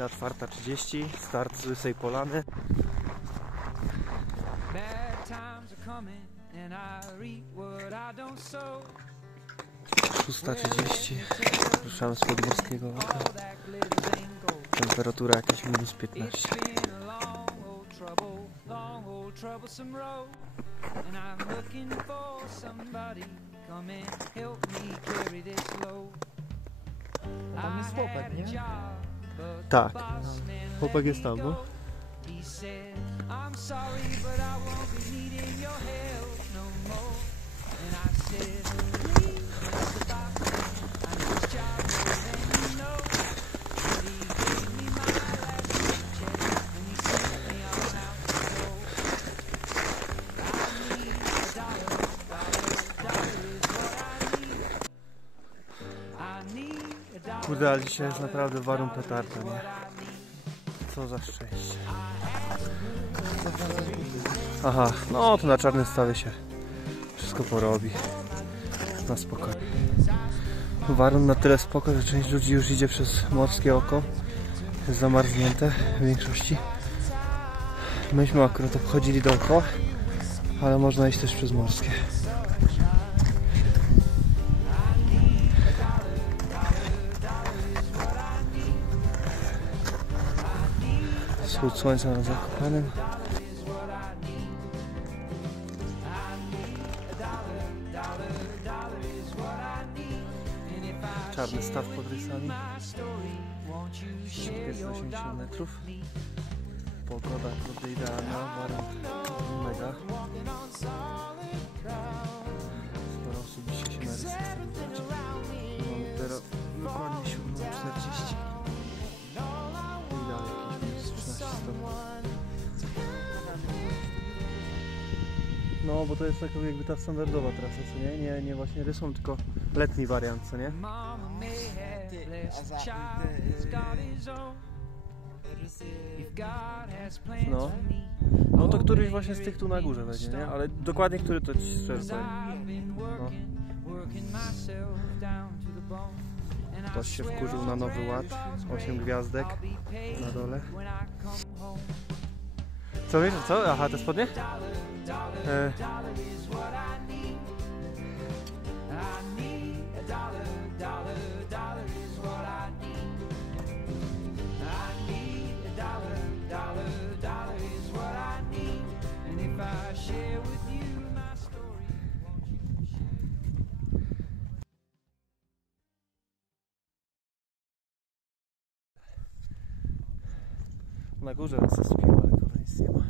Godzina 4:30, start z Łysej Polany. 6:30, ruszamy z Podmorskiego Oka. Temperatura jakieś -15. Tam jest chłopak, nie? Tak, chłopak jest tam, no. Kurde, ale dzisiaj jest naprawdę warun petarda, nie? Co za szczęście. Aha, no to na czarnym stawie się wszystko porobi. Na spokojnie. Warun na tyle spoko, że część ludzi już idzie przez Morskie Oko. Jest zamarznięte w większości. Myśmy akurat obchodzili dookoła, ale można iść też przez Morskie. Wschód słońca na Zakopanem. Czarny staw pod rysami. Jest 80 metrów. Pogoda naprawdę idealna, warunki mega. Sporo osób dzisiaj się na rysach chce wybrać. Mamy teraz dokładnie 7:40. Idealnie jakieś -13 stopni. No, bo to jest taka jakby ta standardowa trasa, co nie? Nie właśnie rysą, tylko letni wariant, co nie? No. No to któryś właśnie z tych tu na górze będzie, nie? Ale dokładnie który to ci szczerze powiem. No. Ktoś się wkurzył na Nowy Ład. 8 gwiazdek na dole. Co wiesz, co? Aha, te spodnie? Na górze nas zaspiła, ale kurwa nic nie ma.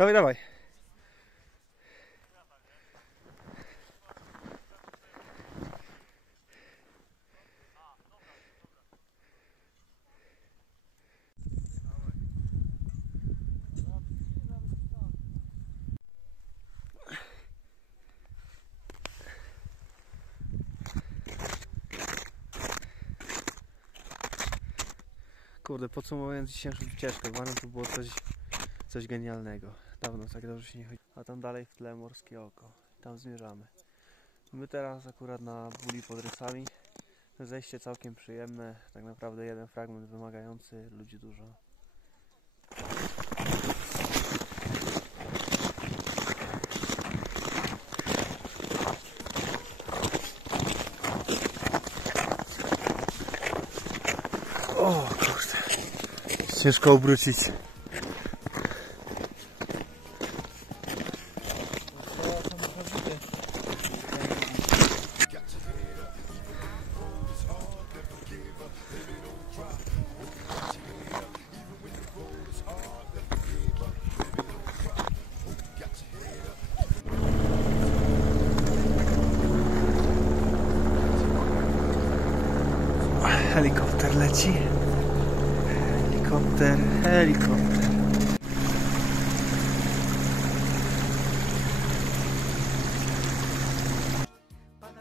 Dawaj, dawaj. Kurde, podsumowując dzisiejszą wycieczkę, uważam, to było coś genialnego. Dawno tak dobrze się nie chodzi. A tam dalej w tle morskie oko. Tam zmierzamy. My teraz akurat na Buli pod Rysami. Zejście całkiem przyjemne. Tak naprawdę jeden fragment wymagający, ludzi dużo. O kurde, ciężko obrócić. Helikopter leci. Helikopter.